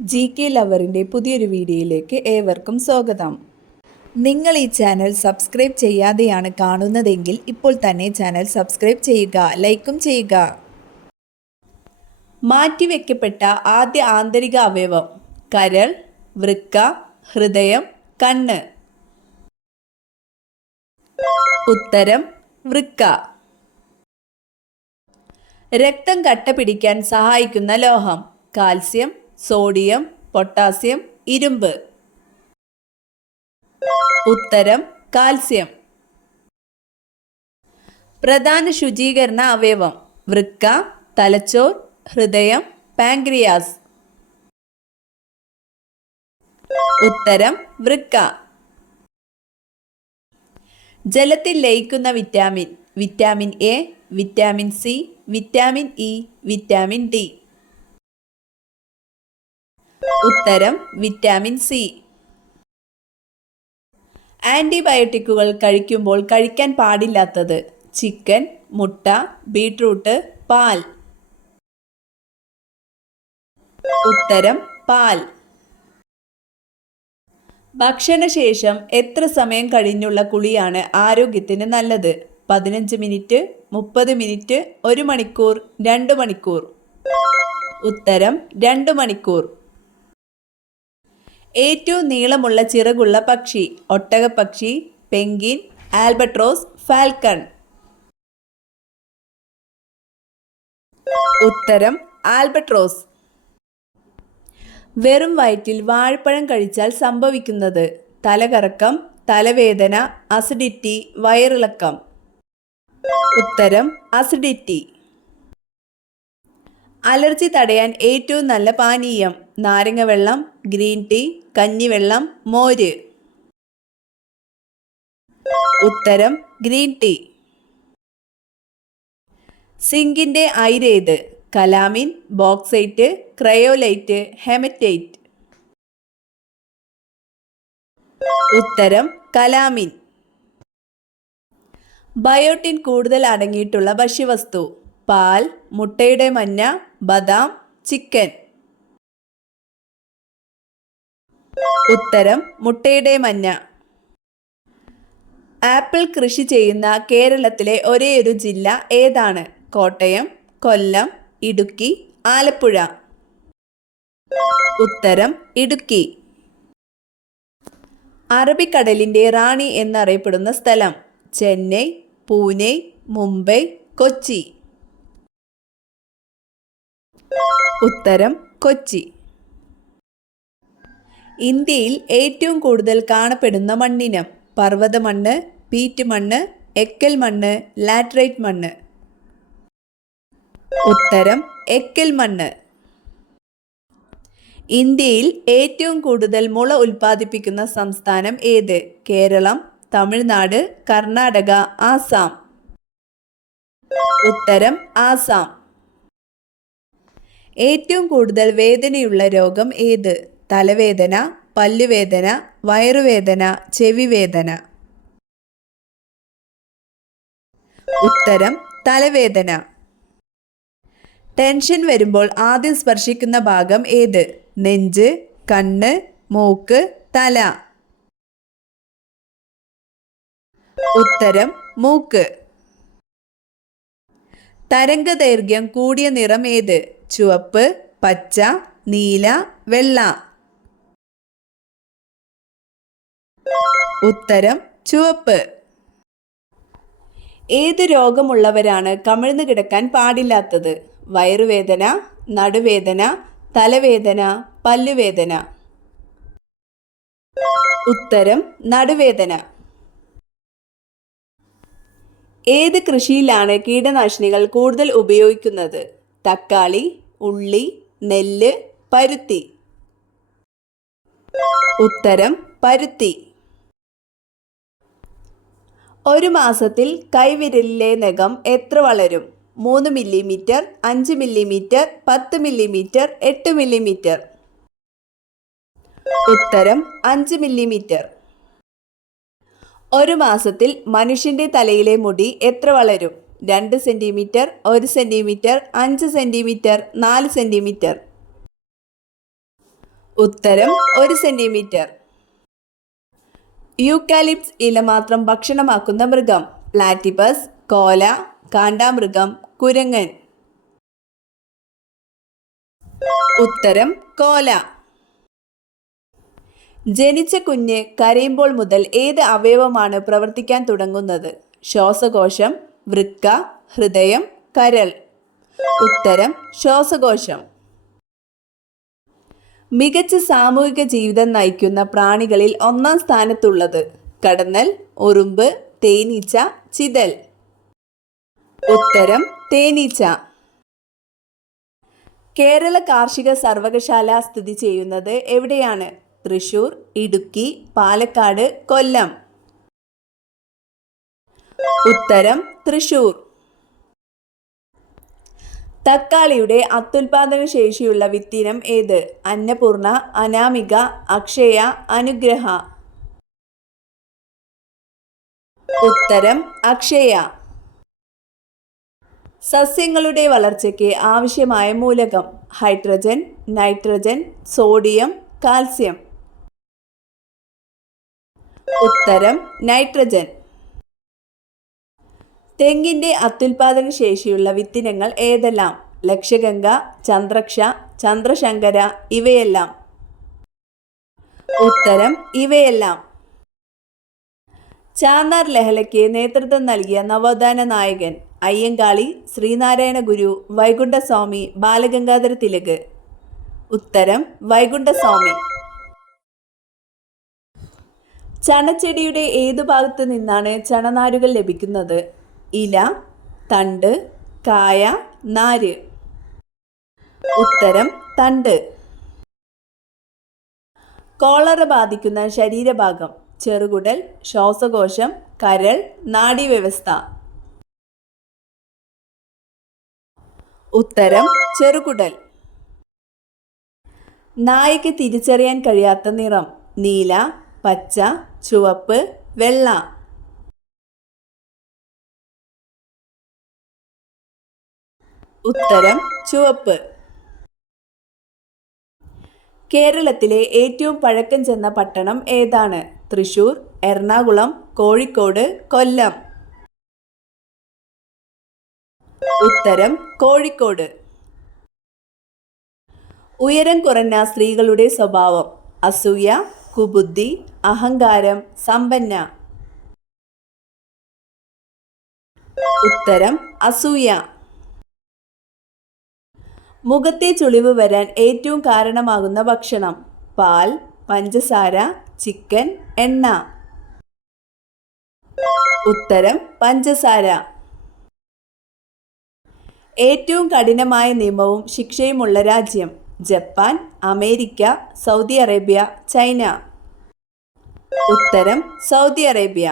GK ലവറിൻ്റെ പുതിയൊരു വീഡിയോയിലേക്ക് ഏവർക്കും സ്വാഗതം. നിങ്ങൾ ഈ ചാനൽ സബ്സ്ക്രൈബ് ചെയ്യാതെയാണ് കാണുന്നതെങ്കിൽ ഇപ്പോൾ തന്നെ ചാനൽ സബ്സ്ക്രൈബ് ചെയ്യുക, ലൈക്കും ചെയ്യുക. മാറ്റിവെക്കപ്പെട്ട ആദ്യ ആന്തരിക അവയവം: കരൾ, വൃക്ക, ഹൃദയം, കണ്ണ്. ഉത്തരം വൃക്ക. രക്തം കട്ട പിടിക്കാൻ സഹായിക്കുന്ന ലോഹം: കാൽസ്യം, സോഡിയം, പൊട്ടാസ്യം, ഇരുമ്പ്. ഉത്തരം കാൽസ്യം. പ്രധാന ശുചീകരണ അവയവം: വൃക്ക, തലച്ചോർ, ഹൃദയം, പാൻക്രിയാസ്. ഉത്തരം വൃക്ക. ജലത്തിൽ ലയിക്കുന്ന vitamin: vitamin A, vitamin C, vitamin E, vitamin D. ഉത്തരം വിറ്റാമിൻ സി. ആൻറ്റിബയോട്ടിക്കുകൾ കഴിക്കുമ്പോൾ കഴിക്കാൻ പാടില്ലാത്തത്: ചിക്കൻ, മുട്ട, ബീട്രൂട്ട്, പാൽ. ഉത്തരം പാൽ. ഭക്ഷണശേഷം എത്ര സമയം കഴിഞ്ഞുള്ള കുളിയാണ് ആരോഗ്യത്തിന് നല്ലത്? 15 മിനിറ്റ്, 30 മിനിറ്റ്, 1 മണിക്കൂർ, 2 മണിക്കൂർ. ഉത്തരം 2 മണിക്കൂർ. ഏറ്റവും നീളമുള്ള ചിറകുള്ള പക്ഷി: ഒട്ടകപ്പക്ഷി, പെൻഗ്വിൻ, ആൽബട്രോസ്, ഫാൽക്കൺ. ഉത്തരം ആൽബട്രോസ്. വെറും വയറ്റിൽ വാഴപ്പഴം കഴിച്ചാൽ സംഭവിക്കുന്നത്: തലകറക്കം, തലവേദന, അസിഡിറ്റി, വയറിളക്കം. ഉത്തരം അസിഡിറ്റി. അലർജി തടയാൻ ഏറ്റവും നല്ല പാനീയം: നാരങ്ങ വെള്ളം, ഗ്രീൻ ടീ, കഞ്ഞിവെള്ളം, മോര്. ഉത്തരം ഗ്രീൻ ടീ. സിങ്കിന്റെ അയിരേത്? Calamine, bauxite, cryolite, hematite. ഉത്തരം കലാമിൻ. ബയോട്ടിൻ കൂടുതൽ അടങ്ങിയിട്ടുള്ള ഭക്ഷ്യവസ്തു: പാൽ, മുട്ടയുടെ മഞ്ഞ, ബദാം, ചിക്കൻ. ഉത്തരം മുട്ടയുടെ മഞ്ഞ. ആപ്പിൾ കൃഷി ചെയ്യുന്ന കേരളത്തിലെ ഒരേയൊരു ജില്ല ഏതാണ്? കോട്ടയം, കൊല്ലം, ഇടുക്കി, ആലപ്പുഴ. ഉത്തരം ഇടുക്കി. അറബിക്കടലിന്റെ റാണി എന്നറിയപ്പെടുന്ന സ്ഥലം: ചെന്നൈ, പൂനെ, മുംബൈ, കൊച്ചി. ഉത്തരം കൊച്ചി. ഇന്ത്യയിൽ ഏറ്റവും കൂടുതൽ കാണപ്പെടുന്ന മണ്ണിനം: പർവ്വത മണ്ണ്, പീറ്റ് മണ്ണ്, എക്കൽ മണ്ണ്, ലാറ്ററൈറ്റ് മണ്ണ്. ഉത്തരം എക്കൽ മണ്ണ്. ഇന്ത്യയിൽ ഏറ്റവും കൂടുതൽ മുള ഉൽപ്പാദിപ്പിക്കുന്ന സംസ്ഥാനം ഏത്? കേരളം, തമിഴ്നാട്, കർണാടക, ആസാം. ഉത്തരം ആസാം. ഏറ്റവും കൂടുതൽ വേദനയുള്ള രോഗം ഏത്? തലവേദന, പല്ലുവേദന, വയറുവേദന, ചെവിവേദന. ഉത്തരം തലവേദന. ടെൻഷൻ വരുമ്പോൾ ആദ്യം സ്പർശിക്കുന്ന ഭാഗം ഏത്? നെഞ്ച്, കണ്ണ്, മൂക്ക്, തല. ഉത്തരം മൂക്ക്. തരംഗദൈർഘ്യം കൂടിയ നിറം ഏത്? ചുവപ്പ്, പച്ച, നീല, വെള്ള. ഉത്തരം ചുവപ്പ്. ഏത് രോഗമുള്ളവരാണ് കമിഴ്ന്നു കിടക്കാൻ പാടില്ലാത്തത്? വയറുവേദന, നടുവേദന, തലവേദന, പല്ലുവേദന. ഉത്തരം നടുവേദന. ഏത് കൃഷിയിലാണ് കീടനാശിനികൾ കൂടുതൽ ഉപയോഗിക്കുന്നത്? തക്കാളി, ഉള്ളി, നെല്ല്, പരുത്തി. ഉത്തരം പരുത്തി. ഒരു മാസത്തിൽ കൈവിരലിലെ നഖം എത്ര വളരും? 3 മില്ലിമീറ്റർ, 5 മില്ലിമീറ്റർ, 10 മില്ലിമീറ്റർ, 8 മില്ലിമീറ്റർ. ഉത്തരം 5 മില്ലിമീറ്റർ. ഒരു മാസത്തിൽ മനുഷ്യന്റെ തലയിലെ മുടി എത്ര വളരും? 2 സെന്റിമീറ്റർ, 1 സെന്റിമീറ്റർ, 5 സെന്റിമീറ്റർ, 4 സെന്റിമീറ്റർ. ഉത്തരം 1 സെന്റിമീറ്റർ. യൂക്കാലിപ്സ് ഇല മാത്രം ഭക്ഷണമാക്കുന്ന മൃഗം. പ്ലാറ്റിപ്പസ്, കോല, കാണ്ടാമൃഗം, കുരങ്ങൻ. ഉത്തരം കോല. ജനിച്ച കുഞ്ഞ് കരയുമ്പോൾ മുതൽ ഏത് അവയവമാണ് പ്രവർത്തിക്കാൻ തുടങ്ങുന്നത്? ശ്വാസകോശം, വൃക്ക, ഹൃദയം, കരൾ. ഉത്തരം ശ്വാസകോശം. മികച്ച സാമൂഹിക ജീവിതം നയിക്കുന്ന പ്രാണികളിൽ 1-ാം സ്ഥാനത്തുള്ളത്? കടന്നൽ, ഉറുമ്പ്, തേനീച്ച, ചിതൽ. ഉത്തരം തേനീച്ച. കേരള കാർഷിക സർവകലാശാല സ്ഥിതി ചെയ്യുന്നത് എവിടെയാണ്? തൃശൂർ, ഇടുക്കി, പാലക്കാട്, കൊല്ലം. ഉത്തരം തൃശൂർ. തക്കാളിയുടെ അത്യുൽപാദന ശേഷിയുള്ള വിത്തിനം ഏത്? അന്നപൂർണ, അനാമിക, അക്ഷയ, അനുഗ്രഹ. ഉത്തരം അക്ഷയ. സസ്യങ്ങളുടെ വളർച്ചയ്ക്ക് ആവശ്യമായ മൂലകം? Hydrogen, nitrogen, sodium, calcium. ഉത്തരം നൈട്രജൻ. തെങ്ങിൻ്റെ അത്യുൽപാദന ശേഷിയുള്ള വിത്തിനങ്ങൾ ഏതെല്ലാം? ലക്ഷഗംഗ, ചന്ദ്രക്ഷ, ചന്ദ്രശങ്കര, ഇവയെല്ലാം. ഉത്തരം ഇവയെല്ലാം. ചാന്നാർ ലഹളയ്ക്ക് നേതൃത്വം നൽകിയ നവോത്ഥാന നായകൻ? അയ്യങ്കാളി, ശ്രീനാരായണ ഗുരു, വൈകുണ്ഠസ്വാമി, ബാലഗംഗാധര തിലക്. ഉത്തരം വൈകുണ്ഠസ്വാമി. ചണച്ചെടിയുടെ ഏതു ഭാഗത്തു നിന്നാണ് ചണനാരുകൾ ലഭിക്കുന്നത്? ഇല, തണ്ട്, കായ, നാര്. ഉത്തരം തണ്ട്. കോളറ ബാധിക്കുന്ന ശരീരഭാഗം? ചെറുകുടൽ, ശ്വാസകോശം, കരൾ, നാഡീവ്യവസ്ഥ. ഉത്തരം ചെറുകുടൽ. നായയ്ക്ക് തിരിച്ചറിയാൻ കഴിയാത്ത നിറം? നീല, പച്ച, ചുവപ്പ്, വെള്ള. ഉത്തരം ചുവപ്പ്. കേരളത്തിലെ ഏറ്റവും പഴക്കം ചെന്ന പട്ടണം ഏതാണ്? തൃശൂർ, എറണാകുളം, കോഴിക്കോട്, കൊല്ലം. ഉത്തരം കോഴിക്കോട്. ഉയരം കുറഞ്ഞ സ്ത്രീകളുടെ സ്വഭാവം? അസൂയ, കുബുദ്ധി, അഹങ്കാരം, സമ്പന്ന. ഉത്തരം അസൂയ. മുഖത്തെ ചുളിവ് വരാൻ ഏറ്റവും കാരണമാകുന്ന ഭക്ഷണം? പാൽ, പഞ്ചസാര, ചിക്കൻ, എണ്ണ. ഉത്തരം പഞ്ചസാര. ഏറ്റവും കഠിനമായ നിയമവും ശിക്ഷയുമുള്ള രാജ്യം? Japan, America, Saudi Arabia, China. ഉത്തരം സൗദി അറേബ്യ.